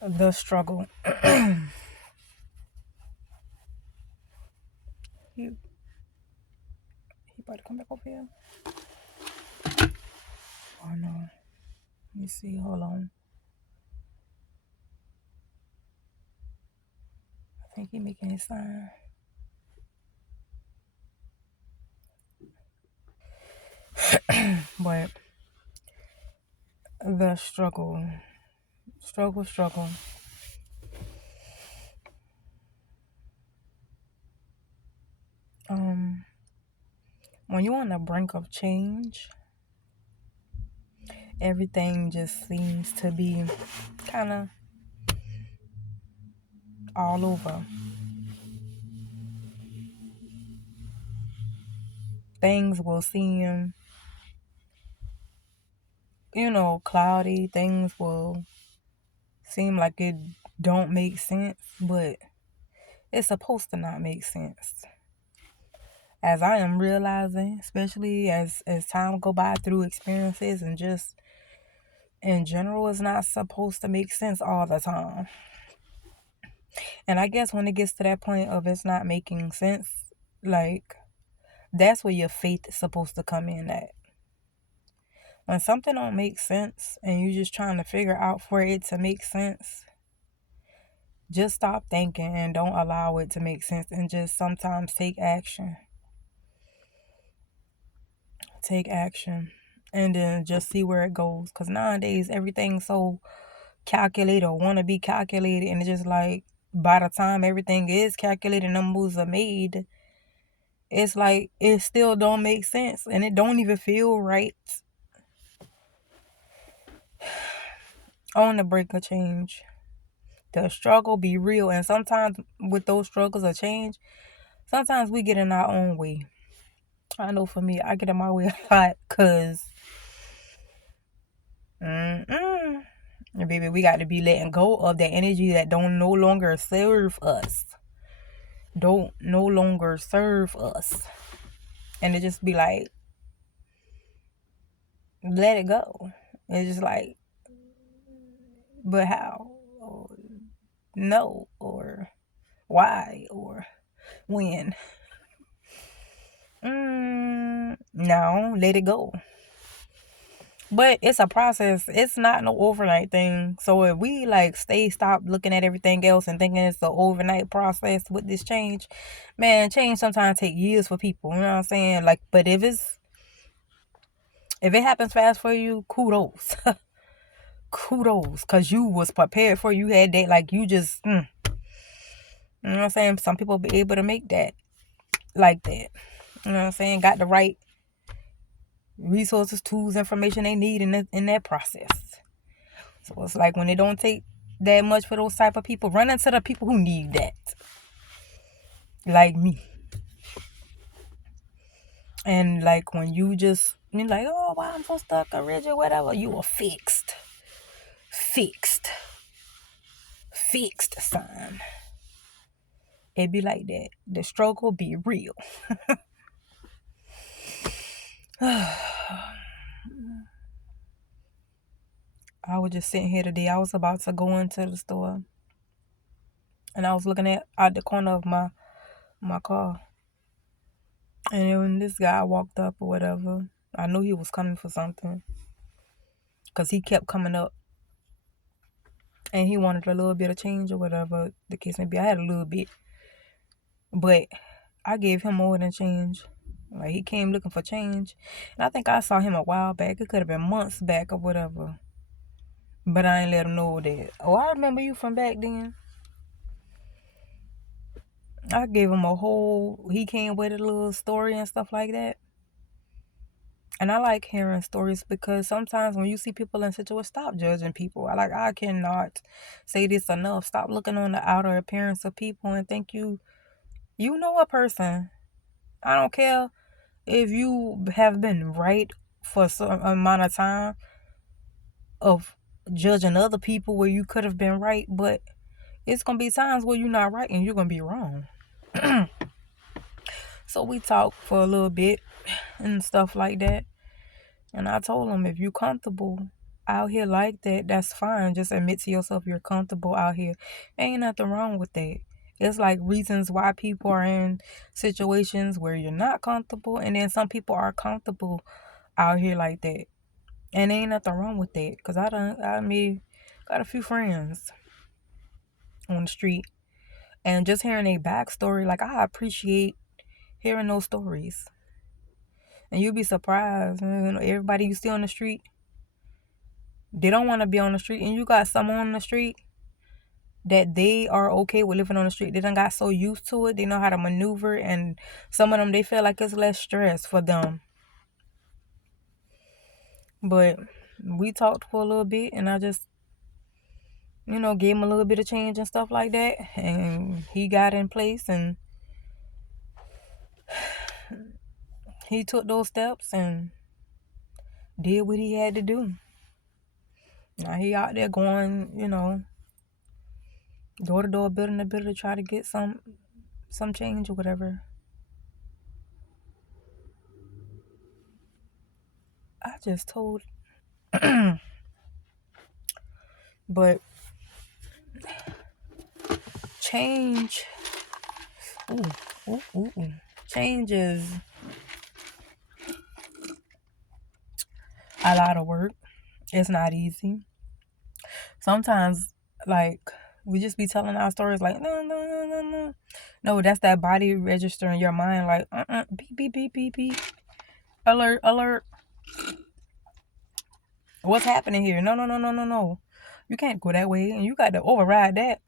The struggle. he, he about to come back over here. Oh no. Let me see. Hold on. I think he making his sign. But the struggle. Struggle. Um, when you're on the brink of change, everything just seems to be kind of all over. Things will seem, cloudy. Things will seem like it don't make sense, but it's supposed to not make sense. As I am realizing, especially as time go by through experiences and just in general, it's not supposed to make sense all the time. And I guess when it gets to that point of it's not making sense, like that's where your faith is supposed to come in at. When something don't make sense and you're just trying to figure out for it to make sense, just stop thinking and don't allow it to make sense and just sometimes take action. Take action. And then just see where it goes. Because nowadays, everything's so calculated or want to be calculated. And it's just like, by the time everything is calculated and the moves are made, it's like, it still don't make sense. And it don't even feel right. On the brink of change. The struggle be real. And sometimes with those struggles of change, sometimes we get in our own way. I know for me, I get in my way a lot because, baby, we got to be letting go of that energy that don't no longer serve us. Don't no longer serve us. And it just be like, let it go. It's just like, but how? Or no, or why, or when? No, let it go. But it's a process. It's not no overnight thing. So if we stop looking at everything else and thinking it's an overnight process with this change, man, change sometimes take years for people. You know what I'm saying? Like, but if it happens fast for you, kudos. Kudos. Cause you was prepared for it. You had that, like you just you know what I'm saying? Some people be able to make that like that. You know what I'm saying? Got the right resources, tools, information they need in that process. So it's like when it don't take that much for those type of people, run into the people who need that. Like me. And like when you're like, oh, why I'm so stuck or rigid, whatever, you are fixed. Fixed, son. It be like that. The struggle be real. I was just sitting here today. I was about to go into the store. And I was looking out the corner of my car. And then when this guy walked up or whatever, I knew he was coming for something. Because he kept coming up. And he wanted a little bit of change or whatever the case may be. I had a little bit. But I gave him more than change. Like, he came looking for change. And I think I saw him a while back. It could have been months back or whatever. But I ain't let him know that. Oh, I remember you from back then. I gave him he came with a little story and stuff like that. And I like hearing stories because sometimes when you see people in situations, stop judging people. I cannot say this enough. Stop looking on the outer appearance of people and think you know a person. I don't care if you have been right for some amount of time of judging other people where you could have been right, but it's going to be times where you're not right and you're going to be wrong. So we talked for a little bit and stuff like that. And I told him, if you comfortable, out here like that, that's fine. Just admit to yourself you're comfortable out here. Ain't nothing wrong with that. It's like reasons why people are in situations where you're not comfortable, and then some people are comfortable out here like that. And ain't nothing wrong with that. Cause I mean, got a few friends on the street, and just hearing a backstory, like I appreciate hearing those stories. And you'll be surprised, everybody you see on the street, they don't want to be on the street, and you got someone on the street that they are okay with living on the street. They done got so used to it, they know how to maneuver, and some of them they feel like it's less stress for them. But we talked for a little bit, and I just gave him a little bit of change and stuff like that, and he got in place, and he took those steps and did what he had to do. Now he out there going, door to door, building a building to try to get some change or whatever. I just told, but change, change is a lot of work. It's not easy. Sometimes, like, we just be telling our stories like, no, no, no, no, no. No, that's that body register in your mind like, beep, beep, beep, beep, beep. Alert, alert. What's happening here? No, no, no, no, no, no. You can't go that way, and you got to override that.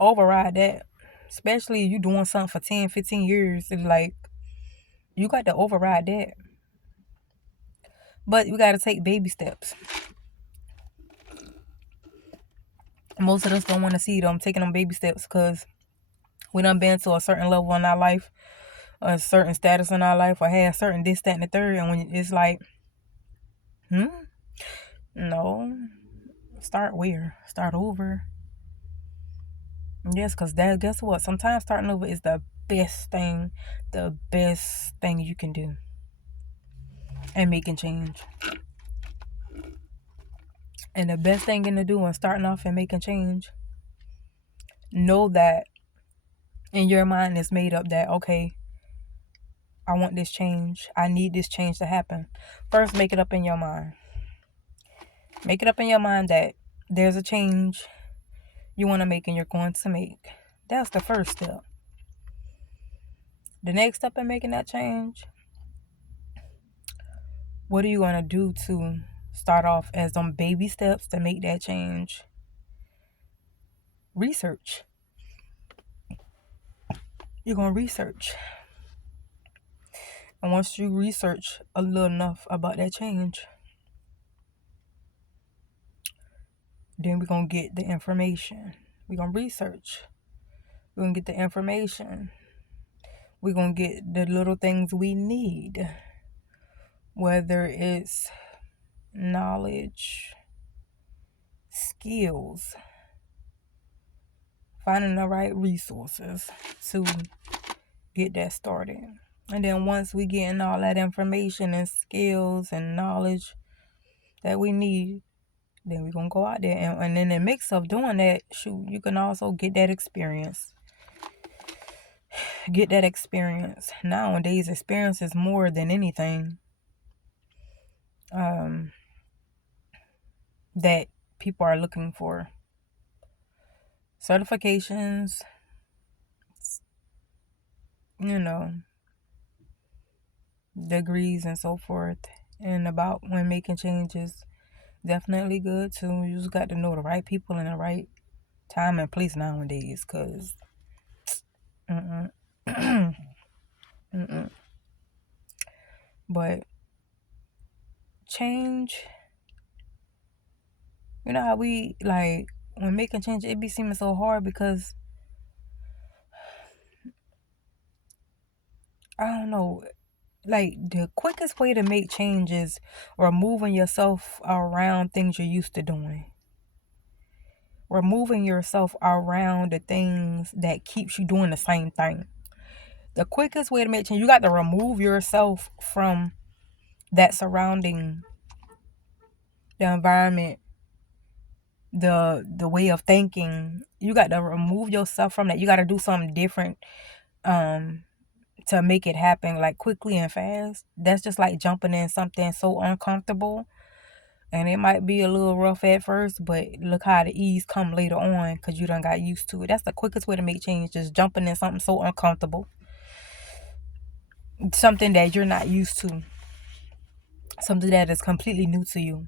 Override that. Especially you doing something for 10, 15 years. It's like, you got to override that. But you got to take baby steps. Most of us don't want to see them taking them baby steps because we done been to a certain level in our life, a certain status in our life, or had a certain this, that, and the third. And when it's like, no, start where? Start over. Yes, because guess what? Sometimes starting over is the best thing you can do. And making change. And the best thing in to do when starting off and making change, know that in your mind it's made up that, okay, I want this change. I need this change to happen. First, make it up in your mind. Make it up in your mind that there's a change you want to make and you're going to make. That's the first step. The next step in making that change, what are you going to do to start off as some baby steps to make that change? Research. You're going to research. And once you research a little enough about that change, then we're going to get the information. We're going to research. We're going to get the information. We're going to get the little things we need. Whether it's knowledge, skills, finding the right resources to get that started. And then once we get in all that information and skills and knowledge that we need, then we're going to go out there. And in the mix of doing that, you can also get that experience. Get that experience. Nowadays, experience is more than anything that people are looking for. Certifications, degrees and so forth. And about when making changes, definitely good too. You just got to know the right people in the right time and place nowadays, because but change, you know how we, like, when making change, it be seeming so hard because I don't know, like, the quickest way to make change is removing yourself around things you're used to doing. Removing yourself around the things that keeps you doing the same thing. The quickest way to make change, you got to remove yourself from that surrounding the environment, the way of thinking. You got to remove yourself from that. You got to do something different um to make it happen like quickly and fast. That's just like jumping in something so uncomfortable, and it might be a little rough at first, but look how the ease come later on because you done got used to it. That's the quickest way to make change, just jumping in something so uncomfortable, something that you're not used to, something that is completely new to you.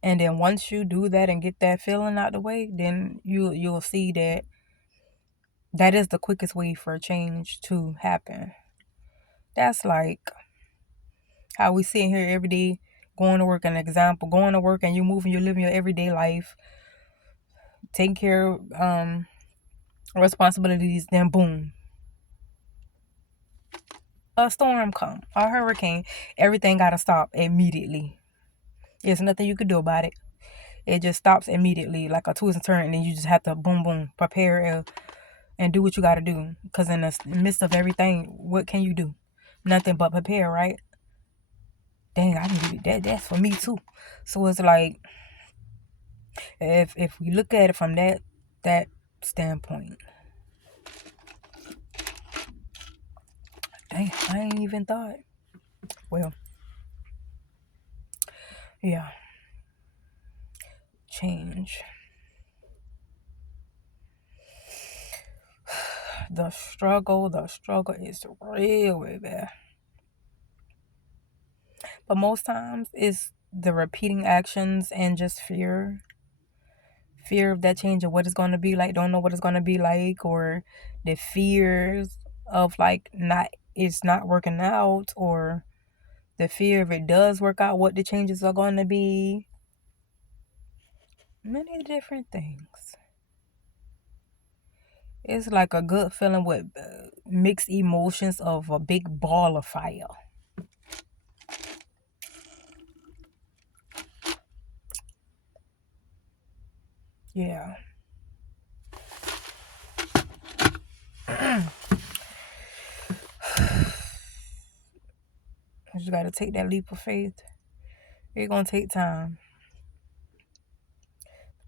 And then once you do that and get that feeling out the way, then you'll see that that is the quickest way for change to happen. That's like how we sit here every day going to work. An example, going to work and you moving, you're living your everyday life, taking care of responsibilities, then boom, a storm come, a hurricane, everything gotta stop immediately. There's nothing you could do about it. It just stops immediately, like a twist and turn, and then you just have to boom, boom, prepare and do what you got to do. Because in the midst of everything, what can you do? Nothing but prepare, right? Dang, I need that. That's for me too. So it's like, if we look at it from that standpoint, dang, I ain't even thought. Well, yeah, change. The struggle is real, baby. But most times it's the repeating actions and just fear of that change, of what it's going to be like, don't know what it's going to be like, or the fears of like not it's not working out, or the fear if it does work out, what the changes are going to be. Many different things. It's like a good feeling with mixed emotions of a big ball of fire. Yeah. You just got to take that leap of faith. It's going to take time.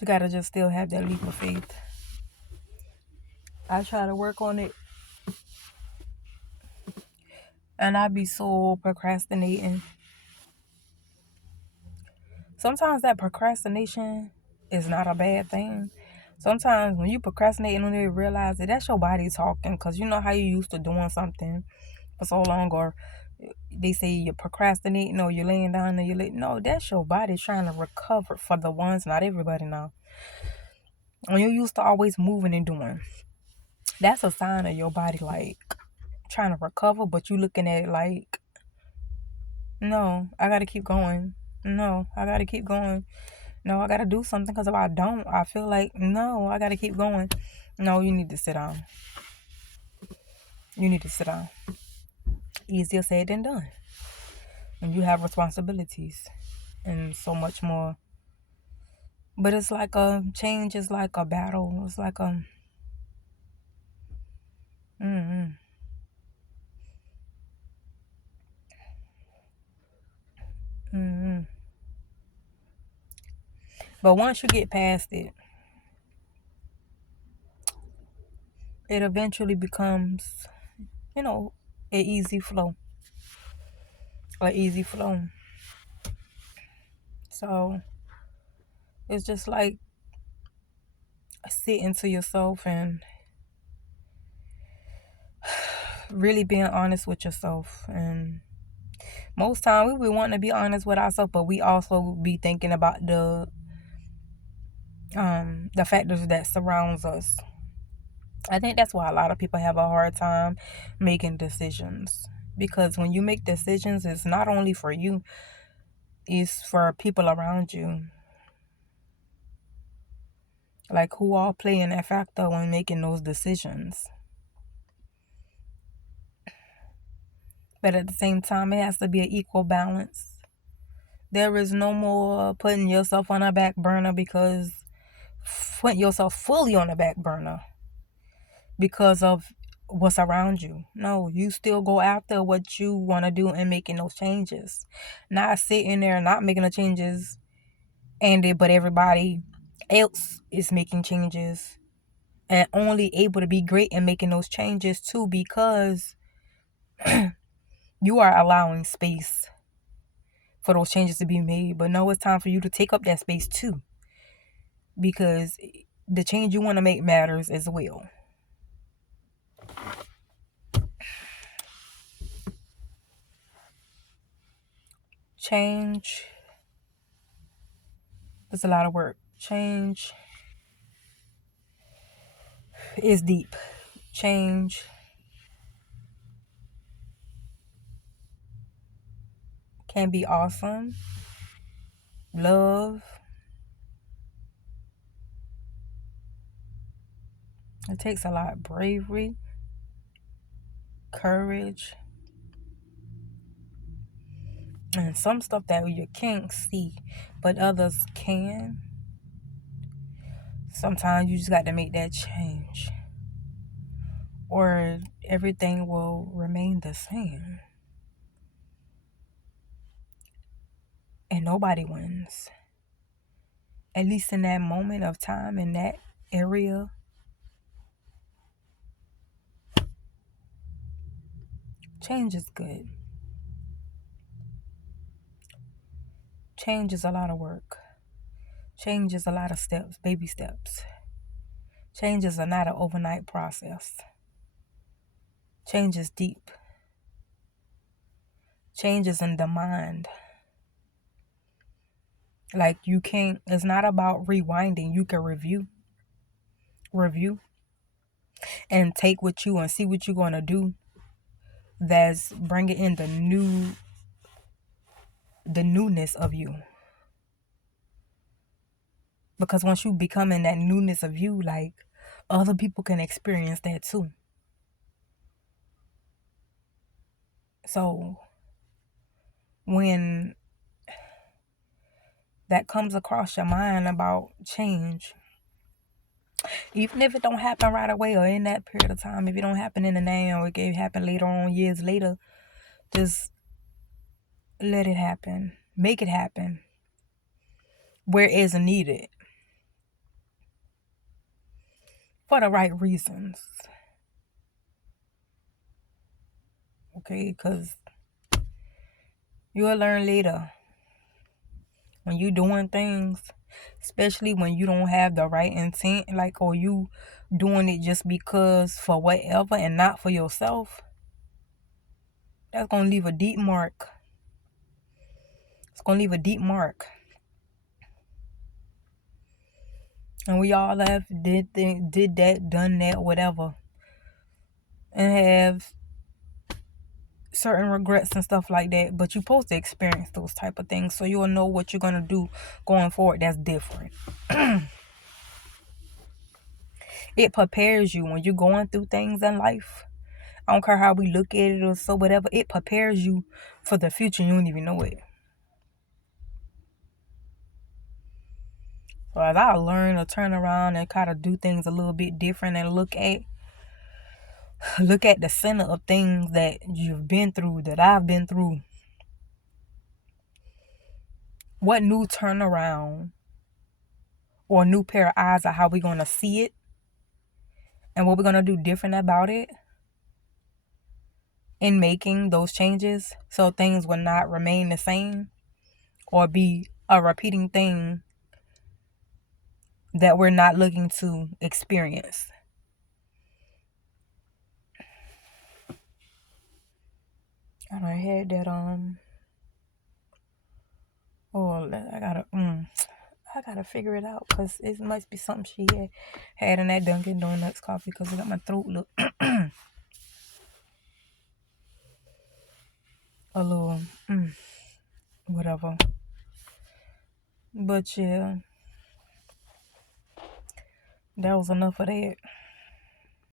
You got to just still have that leap of faith. I try to work on it, and I be so procrastinating. Sometimes that procrastination is not a bad thing. Sometimes when you procrastinate and don't even realize it, that's your body talking. Because you know how you used to doing something for so long, or they say you're procrastinating, or you're laying down and no, that's your body trying to recover. For the ones, not everybody now. When you're used to always moving and doing, that's a sign of your body like trying to recover, but you looking at it like, no, I gotta keep going. No, I gotta keep going. No, I gotta do something, because if I don't, I feel like, no, I gotta keep going. No, you need to sit down. You need to sit down. Easier said than done. And you have responsibilities and so much more. But it's like a change is like a battle. It's like a mm-mm, mm-mm. But once you get past it, it eventually becomes, you know, an easy flow. An easy flow. So it's just like sitting to yourself and really being honest with yourself. And most time we want to be honest with ourselves, but we also be thinking about the factors that surrounds us. I think that's why a lot of people have a hard time making decisions, because when you make decisions, it's not only for you, it's for people around you. Like, who all play in that factor when making those decisions. But at the same time, it has to be an equal balance. There is no more putting yourself on a back burner, because putting yourself fully on the back burner because of what's around you. No, you still go after what you want to do and making those changes. Not sitting there not making the changes but everybody else is making changes and only able to be great in making those changes too, because you are allowing space for those changes to be made. But no, it's time for you to take up that space too, because the change you want to make matters as well. Change is a lot of work. Change is deep. Change can be awesome. Love. It takes a lot of bravery, courage, and some stuff that you can't see, but others can. Sometimes you just got to make that change, or everything will remain the same. And nobody wins. At least in that moment of time, in that area. Change is good. Change is a lot of work. Change is a lot of steps, baby steps. Change is not an overnight process. Change is deep. Change is in the mind. Like it's not about rewinding. You can review, and take what you and see what you're going to do. That's bringing in the newness of you. Because once you become in that newness of you, like, other people can experience that too. So when that comes across your mind about change, even if it don't happen right away or in that period of time, if it don't happen in the now, or it can happen later on, years later, just let it happen. Make it happen where it is needed for the right reasons. Okay, because you'll learn later when you doing things, especially when you don't have the right intent, like, or you doing it just because for whatever and not for yourself. That's gonna leave a deep mark. It's gonna leave a deep mark. And we all have did that, done that, whatever, and have certain regrets and stuff like that. But you're supposed to experience those type of things, so you'll know what you're gonna do going forward. That's different. It prepares you when you're going through things in life. I don't care how we look at it or so whatever. It prepares you for the future. You don't even know it. So as I learn to turn around and kind of do things a little bit different and look at the center of things that you've been through, that I've been through. What new turnaround or a new pair of eyes of how we're going to see it and what we're going to do different about it in making those changes, so things will not remain the same or be a repeating thing that we're not looking to experience. I done had that I gotta figure it out, because it must be something she had in that Dunkin' Donuts coffee, because it got my throat look a little whatever. But yeah, that was enough of that.